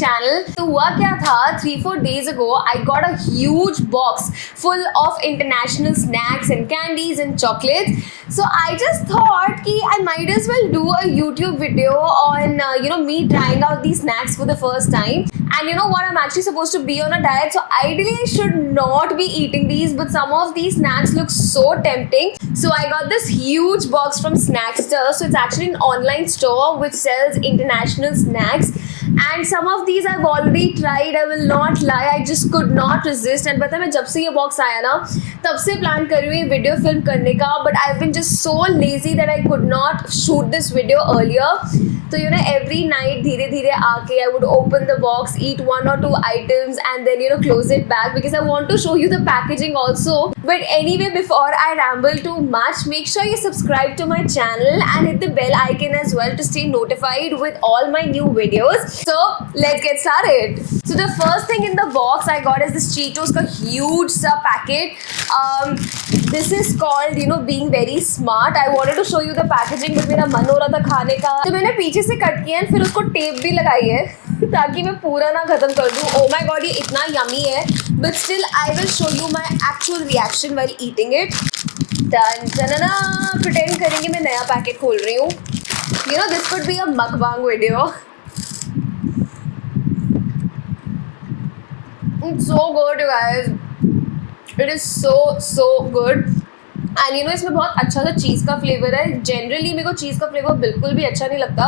channel. तो हुआ क्या था, 3-4 days ago I got a huge box full of international snacks and candies and chocolates. So I just thought कि I might as well do a YouTube video on me trying out these snacks for the first time. And you know what, I'm actually supposed to be on a diet, so ideally I should not be eating these, but some of these snacks look so tempting. So I got this huge box from Snackster. So it's actually an online store which sells international snacks, and some of these I've already tried. I will not lie, I just could not resist. And पता है मैं जब से ये box आया ना, तब से plan कर रही हूँ video film करने का, but I've been just so lazy that I could not shoot this video earlier. So every night धीरे धीरे आके I would open the box, eat 1 or 2 items, and then close it back because I want to show you the packaging also. But anyway, before I ramble too much, make sure you subscribe to my channel and hit the bell icon as well to stay notified with all my new videos. So let's get started. So the first thing in the box I got is this Cheetos का huge सा packet. This is called being very smart. I wanted to show you the packaging, but मेरा मन हो रहा था खाने का, तो मैंने पीछे से कट किया है, फिर उसको टेप भी लगाई है ताकि मैं पूरा ना खत्म कर दूँ. Oh my god, ये इतना yummy है, but still I will show you my actual reaction while eating it. Pretend करेंगे मैं नया पैकेट खोल रही हूँ. This could be a mukbang video. It's so good, you guys. It is so good. And इसमें बहुत अच्छा सा चीज़ का फ्लेवर है. जनरली मेरे को चीज़ का फ्लेवर बिल्कुल भी अच्छा नहीं लगता,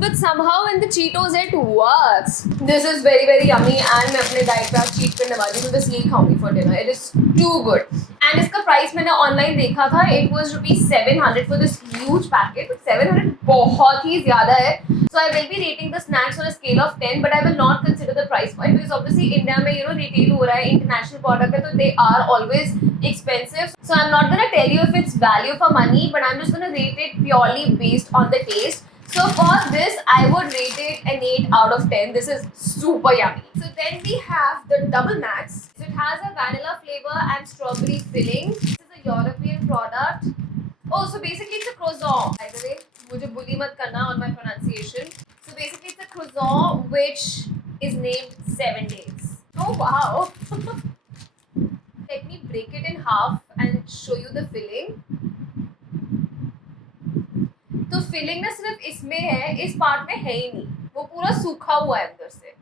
but somehow in the Cheetos it works. This is very yummy, and मैं अपने डाइट पे आज चीट करने वाली हूँ, बस यही खाऊंगी for dinner. It is too good. And इसका प्राइस मैंने ऑनलाइन देखा था, it was ₹700 for this huge packet. 700 बहुत ही ज़्यादा है. So I will be rating the snacks on a scale of 10, but I will not consider the price point because obviously India में retail हो रहा है, international product है, तो they are always expensive. So I'm not gonna tell you if it's value for money, but I'm just gonna rate it purely based on the taste. So for this, I would rate it an 8 out of 10. This is super yummy. So then we have the Double Max. So it has a vanilla flavor and strawberry filling. This is a European product. Oh, so basically it's a croissant. By the way, मुझे bully मत करना on my pronunciation. So basically it's a croissant which is named 7 days. Oh wow. Let me break it in half and show you the filling. तो filling ना सिर्फ इसमें है, इस part में है ही नहीं, वो पूरा सूखा हुआ है अंदर से.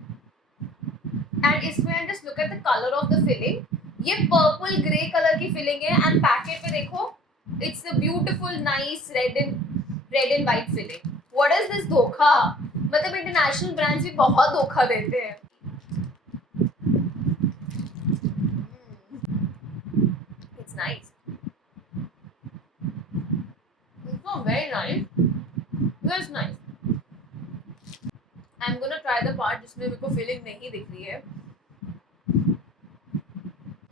एंड इसमें just look at the colour of the filling. ये पर्पल ग्रे कलर की फिलिंग है, एंड पैकेट पे देखो, it's a beautiful nice red and white filling. What is this धोखा? मतलब इंटरनेशनल ब्रांड्स भी बहुत धोखा देते हैं. It's nice. Oh, very nice. That's nice. I'm gonna try the part जिसमें मेरे को feeling नहीं दिख रही है.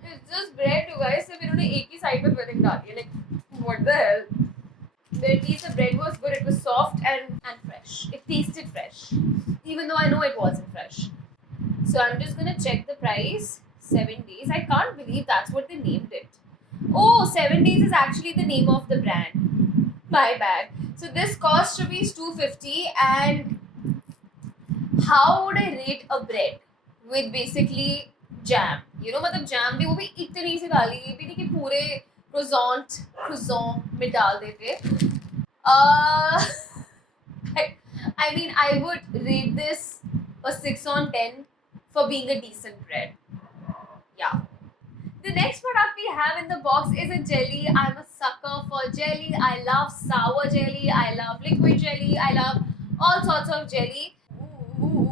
It's just bread, you guys. सिर्फ इन्होंने एक ही side पे filling डाली है. Like, what the hell? But at least the bread was good. It was soft and fresh. It tasted fresh, even though I know it wasn't fresh. So I'm just gonna check the price. 7 days. I can't believe that's what they named it. Oh, 7 days is actually the name of the brand. My bad. So this costs ₹250, and how would I rate a bread with basically jam? मतलब jam भी वो भी इतनी सी डाली, ये भी नहीं कि पूरे croissant में डाल देते. I mean I would rate this a 6 on 10 for being a decent bread. Yeah. The next product we have in the box is a jelly. I'm a sucker for jelly. I love sour jelly. I love liquid jelly. I love all sorts of jelly. Ooh.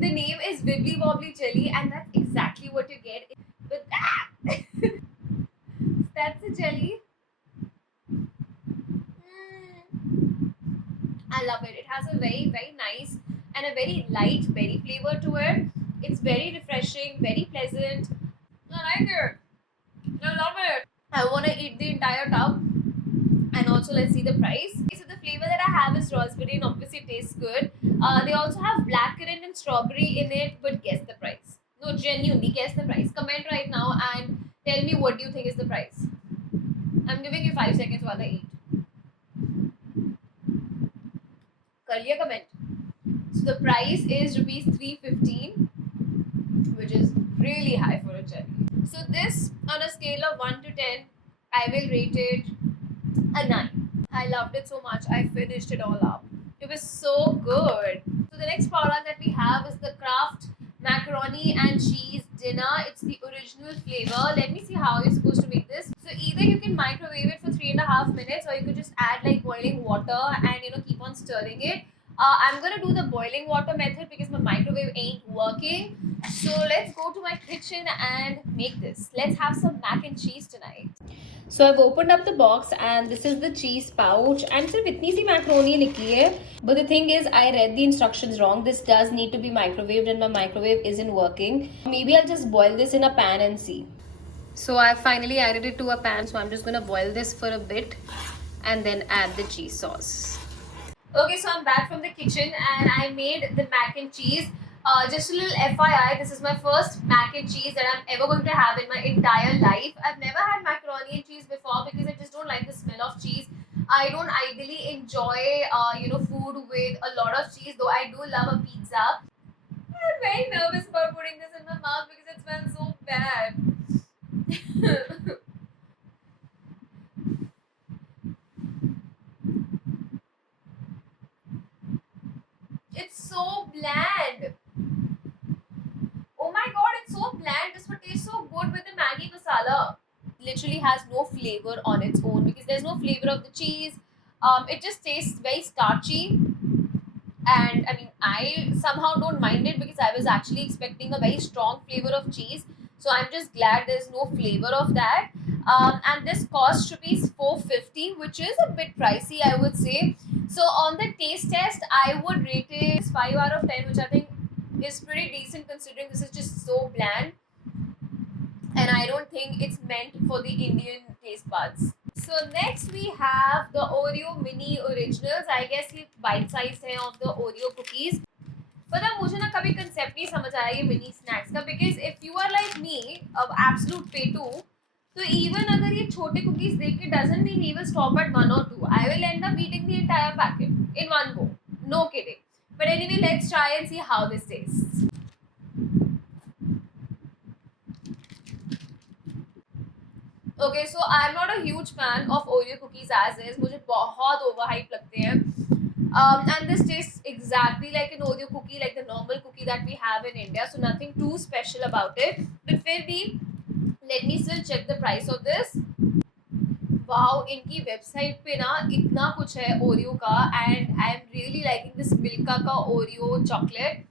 The name is Wibbly Wobbly Jelly, and that's exactly what you get with that. That's the jelly. I love it. It has a very nice and a very light berry flavor to it. It's very refreshing, very pleasant. I like it. I love it. I want to eat the entire tub. And also, let's see the price. So the flavor that I have is raspberry, and obviously it tastes good. They also have blackcurrant and strawberry in it, but guess the price. No, genuinely, guess the price. Comment right now and tell me what do you think is the price. I'm giving you 5 seconds while I eat. कर लिया comment. price is rupees 315, which is really high for a cherry. So this, on a scale of 1 to 10, I will rate it a 9. I loved it so much. I finished it all up. It was so good. So the next product that we have is the Kraft macaroni and cheese dinner. It's the original flavor. Let me see how you're supposed to make this. So either you can microwave it for 3.5 minutes, or you could just add like boiling water and keep on stirring it. I'm gonna do the boiling water method because my microwave ain't working. So let's go to my kitchen and make this. Let's have some mac and cheese tonight. So I've opened up the box and this is the cheese pouch and सिर्फ इतनी सी macaroni निकली है. But the thing is, I read the instructions wrong. This does need to be microwaved and my microwave isn't working. Maybe I'll just boil this in a pan and see. So I've finally added it to a pan, so I'm just gonna boil this for a bit and then add the cheese sauce. Okay, so I'm back from the kitchen and I made the mac and cheese. Just a little FYI, this is my first mac and cheese that I'm ever going to have in my entire life. I've never had macaroni and cheese before because I just don't like the smell of cheese. I don't ideally enjoy, food with a lot of cheese, though I do love a pizza. I'm very nervous about putting this in my mouth because it smells so bad. It's so bland. Oh my god, it's so bland. This would taste so good with the Maggi masala. Literally has no flavor on its own because there's no flavor of the cheese. It just tastes very starchy. And I mean, I somehow don't mind it because I was actually expecting a very strong flavor of cheese. So I'm just glad there's no flavor of that. And this cost rupees 450, which is a bit pricey, I would say. So on the taste test, I would rate it 5 out of 10, which I think is pretty decent considering this is just so bland. And I don't think it's meant for the Indian taste buds. So next we have the Oreo mini originals. I guess ये bite size है of the Oreo cookies. पता है मुझे ना कभी concept नहीं समझ आया ये mini snacks का, because if you are like me, absolute पेटू, तो even अगर ये छोटे cookies देख के doesn't mean he will stop at 1 or 2. I will end up eating the entire packet in one go. No kidding. But anyway, let's try and see how this tastes. Okay, so I'm not a huge fan of Oreo cookies as is. मुझे बहुत overhyped लगते हैं. And this tastes exactly like an Oreo cookie, like the normal cookie that we have in India. So nothing too special about it. But फिर भी, let me still check the price of this. Wow, इनकी website पे ना इतना कुछ है Oreo का, and I am really liking this Milka का Oreo chocolate.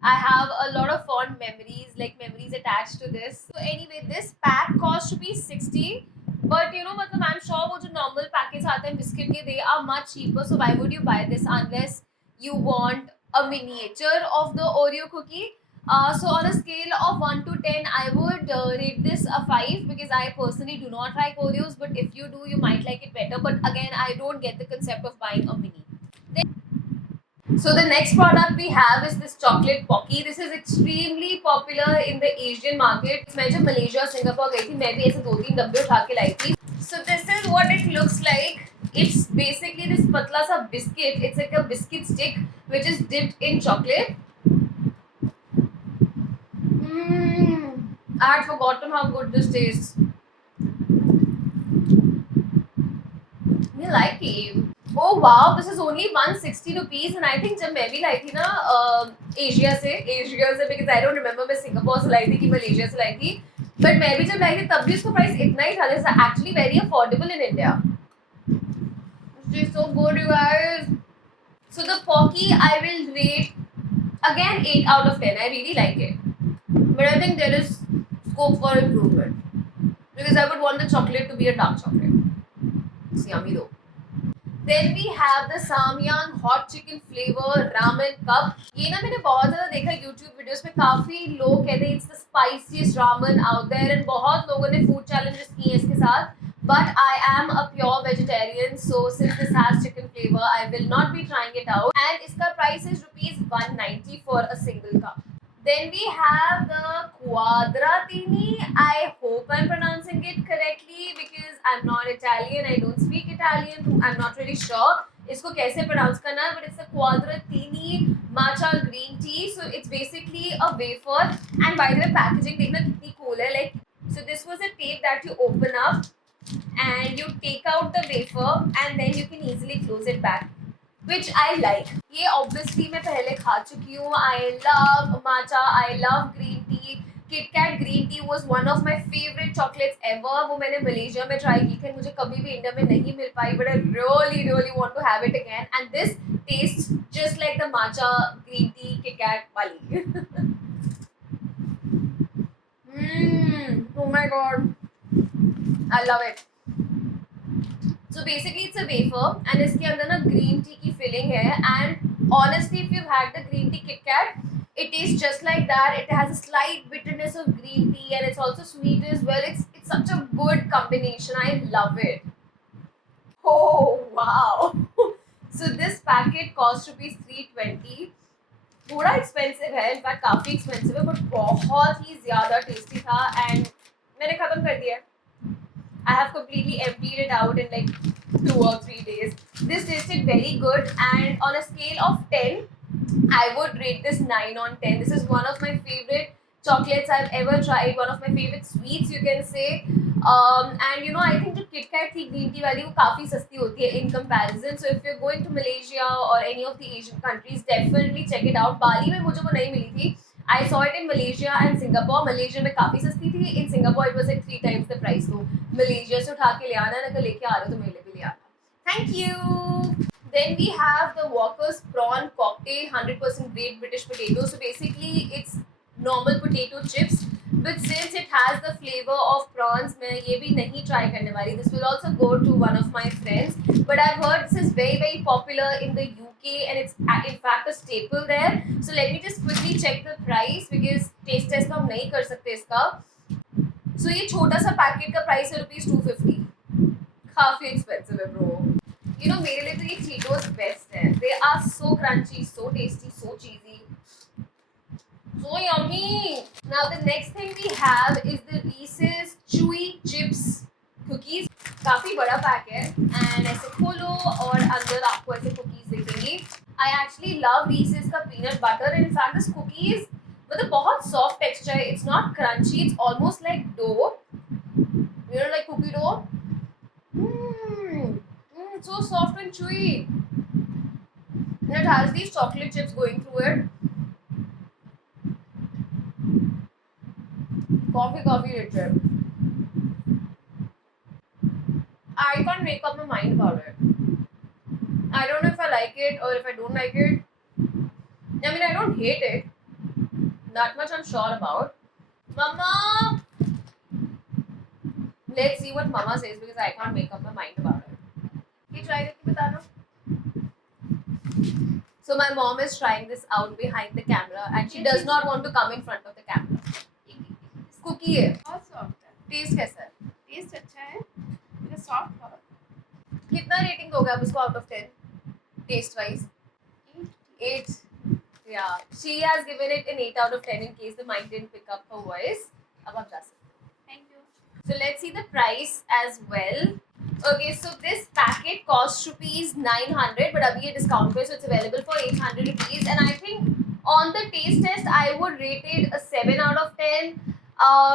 I have a lot of fond memories, like memories attached to this. So anyway, this pack cost rupees 60, but मतलब I'm sure वो जो normal packets आते हैं biscuit के, they are much cheaper. So why would you buy this unless you want a miniature of the Oreo cookie? So on a scale of 1 to 10, I would rate this a 5 because I personally do not like Oreos, but if you do, you might like it better. But again, I don't get the concept of buying a mini. So the next product we have is this chocolate Pocky. This is extremely popular in the Asian market. मैं जब Malaysia और Singapore गई थी, मैं भी ऐसे 2-3 डब्बे उठा के लाई थी. So this is what it looks like. It's basically this patla sa biscuit. It's like a biscuit stick which is dipped in chocolate. I had forgotten how good this tastes. You like it? Oh wow, this is only 160 rupees, and I think जब मैं भी लाई थी ना Asia से because I don't remember मैं Singapore से लाई थी कि मलेशिया से लाई थी, but मैं भी जब लाई थी तब भी उसका प्राइस इतना ही था. This is actually very affordable in India. This is so good, you guys. So the Pocky I will rate again 8 out of 10. I really like it, but I think there is scope for improvement because I would want the chocolate to be a dark chocolate. It's yummy though. Then we have the Samyang hot chicken flavor ramen cup. ये ना मैंने बहुत ज़्यादा देखा YouTube videos में, काफ़ी लोग कहते हैं it's the spiciest ramen out there, and बहुत लोगों ने food challenges किए हैं इसके साथ. But I am a pure vegetarian, so since this has chicken flavor, I will not be trying it out. And इसका price is rupees 190 for a single cup. Then we have the Quadratini. I hope I'm pronouncing it correctly because I'm not Italian. I don't speak Italian. I'm not really sure. इसको कैसे pronounce करना है, but it's a क्वाद्रातीनी matcha green tea. So it's basically a wafer, and by the way packaging देखना कितनी cool है. Like, so this was a tape that you open up and you take out the wafer and then you can easily close it back, which I like. ये obviously मैं पहले खा चुकी हूँ. I love matcha, I love green tea. KitKat green tea was one of my favorite chocolates ever. वो मैंने Malaysia में try की थी, मुझे कभी भी इंडिया में नहीं मिल पाई, but I really want to have it again. And this tastes just like the matcha green tea KitKat वाली. Oh my god, I love it. So basically it's a wafer and इसके अंदर ना green tea की filling है, and honestly if you've had the green tea KitKat, it tastes just like that. It has a slight bitterness of green tea and it's also sweet as well. It's such a good combination. I love it. Oh wow. So this packet cost rupees 320. थोड़ा expensive है, in fact काफी expensive है, but बहुत ही ज़्यादा tasty था and मैंने खत्म कर दिया. I have completely emptied it out in like 2 or 3 days. This tasted very good, and on a scale of 10, I would rate this 9 on 10. This is one of my favorite chocolates I've ever tried. One of my favorite sweets, you can say. And you know, I think the KitKat थी green tea वाली वो काफ़ी सस्ती होती है in comparison. So if you're going to Malaysia or any of the Asian countries, definitely check it out. बाली में मुझे वो नहीं मिली थी. I saw it in Malaysia and Singapore. Malaysia में काफ़ी सस्ती थी. In Singapore it was like 3 times the price. तो Malaysia से उठा के ले आना, ना लेके आ रहे हो तो मेरे लिए भी ले आना. Thank you. Then we have the Walker's Prawn Cocktail, 100% great British potato. So basically it's normal potato chips, but since it has the flavor of prawns, मैं ये भी नहीं try करने वाली. This will also go to one of my friends. But I've heard this is very popular in the UK and it's in fact a staple there. So let me just quickly check the price because taste test हम नहीं कर सकते इसका. So ये छोटा सा packet का price है ₹250. काफी expensive है bro. You know, मेरे लिए तो ये Cheetos best है. They are so crunchy, so tasty, so cheesy, so yummy. Now the next thing we have is the Reese's Chewy Chips cookies. काफी बड़ा पैक है and ऐसे खोलो और अंदर आपको ऐसे cookies दिखेंगी. I actually love Reese's का peanut butter. In fact, this cookies मतलब बहुत soft texture है. It's not crunchy. It's almost like dough. You know, like cookie dough. It's so soft and chewy. And it has these chocolate chips going through it. Coffee rich है. I can't make up my mind about it. I don't know if I like it or if I don't like it. I mean, I don't hate it. That much I'm sure about. Mama! Let's see what Mama says because I can't make up my mind about it. You try करके बताना. So my mom is trying this out behind the camera and she does not want to come in front of the camera. Cookie है. बहुत soft है. Taste कैसा है? Test अच्छा है. ये सॉफ्ट बहुत. कितना रेटिंग दोगे आप इसको out of 10? Taste wise? 8. Yeah. She has given it an 8 out of 10 in case the mic didn't pick up her voice. अब आप जा सकते हो. Thank you. So let's see the price as well. Okay, so this packet costs rupees 900, but अभी ये discount पे, so it's available for 800 rupees. And I think on the taste test, I would rate it a 7 out of 10.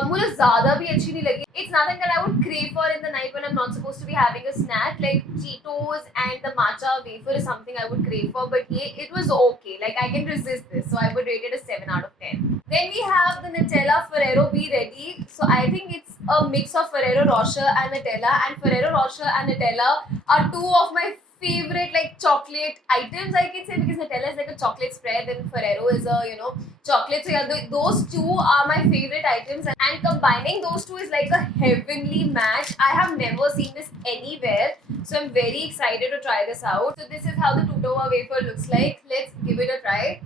मुझे ज़्यादा भी अच्छी नहीं लगी. It's nothing that I would crave for in the night when I'm not supposed to be having a snack. Like Cheetos and the matcha wafer is something I would crave for, but it was okay. Like I can resist this, so I would rate it a 7 out of 10. Then we have the Nutella Ferrero Be Ready. So I think it's a mix of Ferrero Rocher and Nutella, and Ferrero Rocher and Nutella are two of my favorite like chocolate items, I can say, because Nutella is like a chocolate spread and Ferrero is a, you know, chocolate. So yeah, those two are my favorite items, and combining those two is like a heavenly match. I have never seen this anywhere, so I'm very excited to try this out. So this is how the Tutowa wafer looks like. Let's give it a try.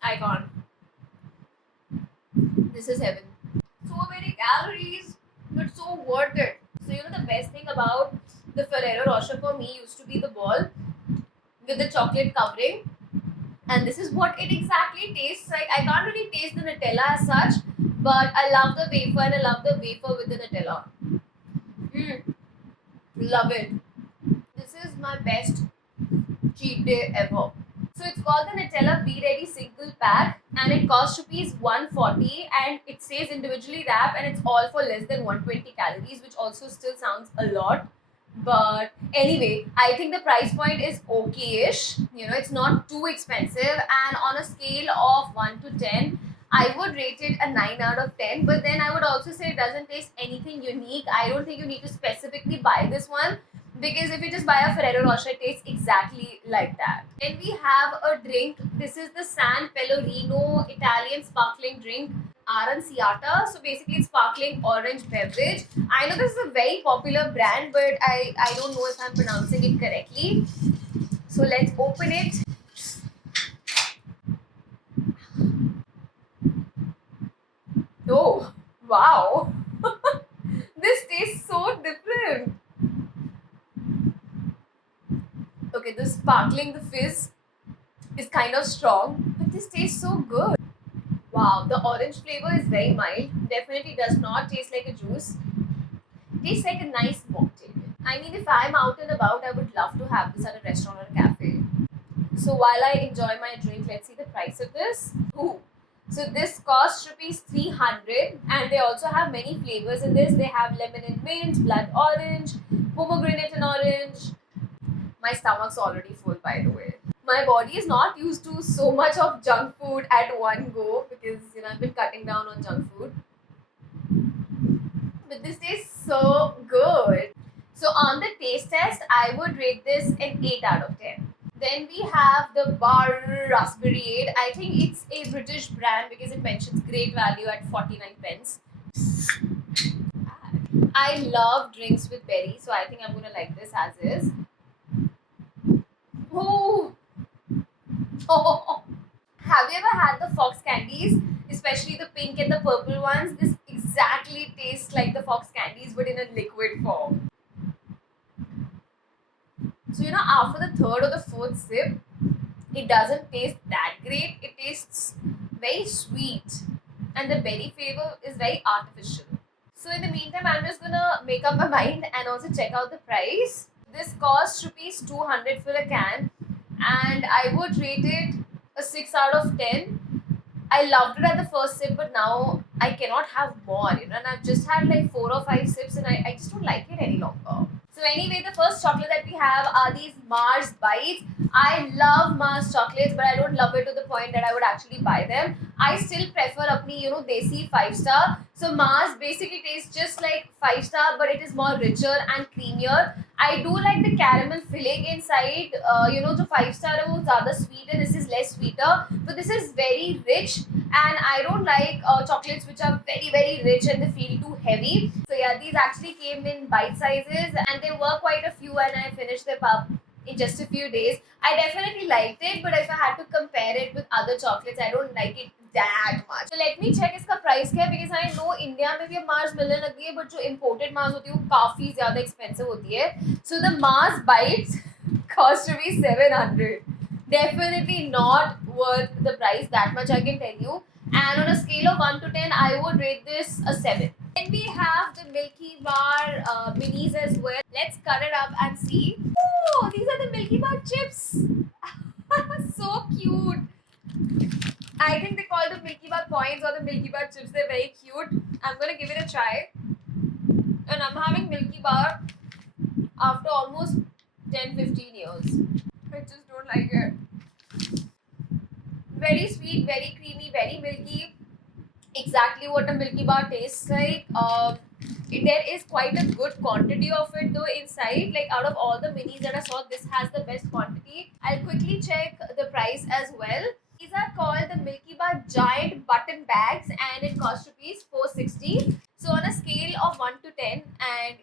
I can't. This is heaven. So many calories, but so worth it. So you know the best thing about the Ferrero Rocher for me used to be the ball with the chocolate covering, and this is what it exactly tastes like. I can't really taste the Nutella as such, but I love the wafer and I love the wafer with the Nutella. Love it. This is my best cheat day ever. So it's called the Nutella Be Ready single pack and it costs rupees 140 and it says individually wrap and it's all for less than 120 calories, which also still sounds a lot. But anyway, I think the price point is okay-ish. You know, it's not too expensive, and on a scale of 1 to 10, I would rate it a 9 out of 10. But then I would also say it doesn't taste anything unique. I don't think you need to specifically buy this one because if you just buy a Ferrero Rocher, it tastes exactly like that. Then we have a drink. This is the San Pellegrino Italian sparkling drink. Aranciata. So basically, it's sparkling orange beverage. I know this is a very popular brand, but I don't know if I'm pronouncing it correctly. So let's open it. Oh, wow. This tastes so different. Okay, the sparkling, the fizz is kind of strong, but this tastes so good. Wow, the orange flavor is very mild. Definitely does not taste like a juice. Tastes like a nice mocktail. I mean, if I'm out and about, I would love to have this at a restaurant or a cafe. So while I enjoy my drink, let's see the price of this. Ooh. So this costs rupees 300 and they also have many flavors in this. They have lemon and mint, blood orange, pomegranate and orange. My stomach's already full, by the way. My body is not used to so much of junk food at one go because I've been cutting down on junk food. But this tastes so good. So on the taste test, I would rate this an 8 out of 10. Then we have the Bar Raspberry. I think it's a British brand because it mentions great value at 49 pence. I love drinks with berries, so I think I'm gonna like this as is. Oh, have you ever had the Fox candies, especially the pink and the purple ones? This exactly tastes like the Fox candies but in a liquid form. So, after the third or the fourth sip, it doesn't taste that great. It tastes very sweet and the berry flavor is very artificial. So, in the meantime, I'm just gonna make up my mind and also check out the price. This costs rupees 200 for a can and I would rate it a 6 out of 10. I loved it at the first sip, but now I cannot have more, and I've just had like 4 or 5 sips and I just don't like it any longer. So anyway, the first chocolate that we have are these Mars Bites. I love Mars chocolates, but I don't love it to the point that I would actually buy them. I still prefer apni, desi 5-star. So Mars basically tastes just like 5-star, but it is more richer and creamier. I do like the caramel filling inside. The 5-star is zyada sweet and this is less sweeter. But this is very rich and I don't like chocolates which are very very rich and they feel too heavy. So yeah, these actually came in bite sizes and there were quite a few and I finished them up in just a few days. I definitely liked it, but if I had to compare it with other chocolates, I don't like it that much. So let me check its price क्या because I know India में भी अब Mars मिलने लगी है, but जो imported Mars होती है वो काफी ज़्यादा expensive होती है. So the Mars Bites cost to be 700. Definitely not worth the price, that much I can tell you. And on a scale of 1 to 10, I would rate this a 7. Then we have the Milky Bar minis as well. Let's cut it up and see. Oh, these are the Milky Bar chips. So cute. I think they call the Milky Bar coins or the Milky Bar chips. They're very cute. I'm gonna give it a try. And I'm having Milky Bar after almost 10-15 years. I just don't like it. Very sweet, very creamy, very milky. Exactly what a Milky Bar tastes like. There is quite a good quantity of it though inside. Like out of all the minis that I saw, this has the best quantity. I'll quickly check the price as well. These are called the Milky Bar Giant Button Bags and it costs rupees 460. So on a scale of 1 to 10, and I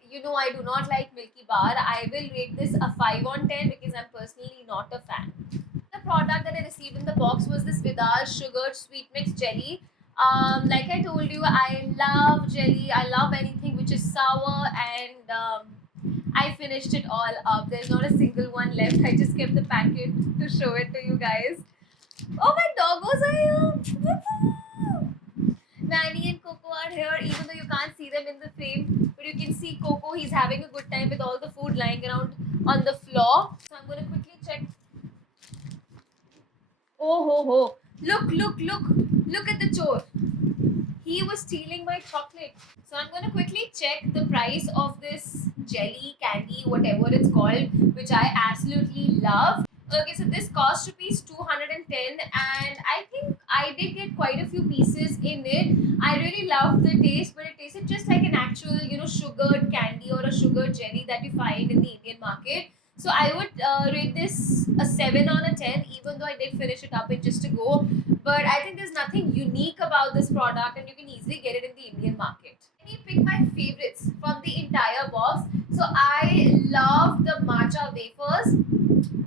do not like Milky Bar, I will rate this a 5 on 10 because I'm personally not a fan. The product that I received in the box was this Vidal Sugared Sweet Mix Jelly. Like I told you, I love jelly. I love anything which is sour and I finished it all up. There's not a single one left. I just kept the packet to show it to you guys. Oh, my doggos are here. Nanny and Coco here, even though you can't see them in the frame, but you can see Coco. He's having a good time with all the food lying around on the floor. So I'm gonna quickly check. Oh ho ho! Look at the chore. He was stealing my chocolate. So I'm gonna quickly check the price of this jelly candy, whatever it's called, which I absolutely love. Okay, so this cost rupees 210, and I think I did get quite a few pieces in it. I really loved the taste, but it tasted just like an actual, sugared candy or a sugar jelly that you find in the Indian market. So I would rate this a 7 on a 10, even though I did finish it up in just a go. But I think there's nothing unique about this product, and you can easily get it in the Indian market. Let me pick my favorites from the entire box. So I love the matcha wafers.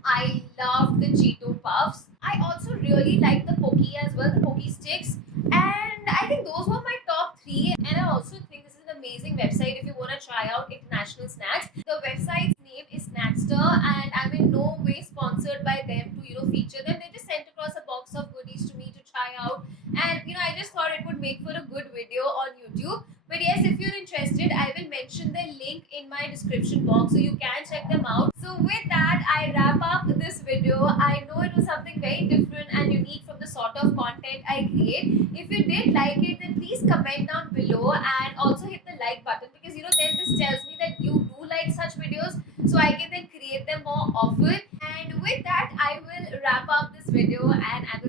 I love the Cheeto puffs. I also really like the Pocky as well, the Pocky sticks. And I think those were my top three. And I also think this is an amazing website if you want to try out international snacks. The website's name is Snackster, and I'm in no way sponsored by them to feature them. They just sent across a box of goodies to me to try out, and I just thought it would make for a good video on YouTube. But yes, if you're interested, I will mention the link in my description box so you can check them out. So with that, I wrap up this video. I know it was something very different and unique from the sort of content I create. If you did like it, then please comment down below and also hit the like button, because then this tells me that you do like such videos, so I can then create them more often. And with that, I will wrap up this video, and I will